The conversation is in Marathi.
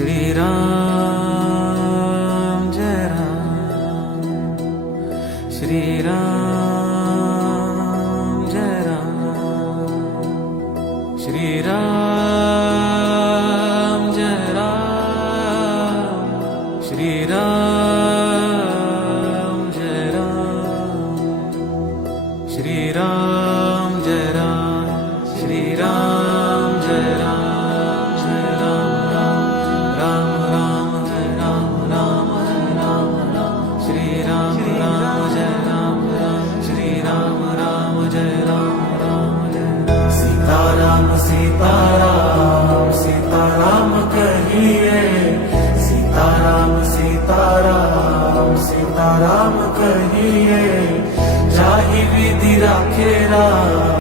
श्री राम जय राम, श्री राम जय राम, श्री राम जय राम, श्री राम जय राम, श्री राम जय राम, श्री राम जय राम, जय राम राम राम जय राम, राम राम राम, श्री राम राम जय राम, श्री राम राम जय राम, राम जय राम। सीताराम सीताराम सीताराम कहिए, सीताराम सीताराम सीताराम कहिए, जाहि विधि राखे राम।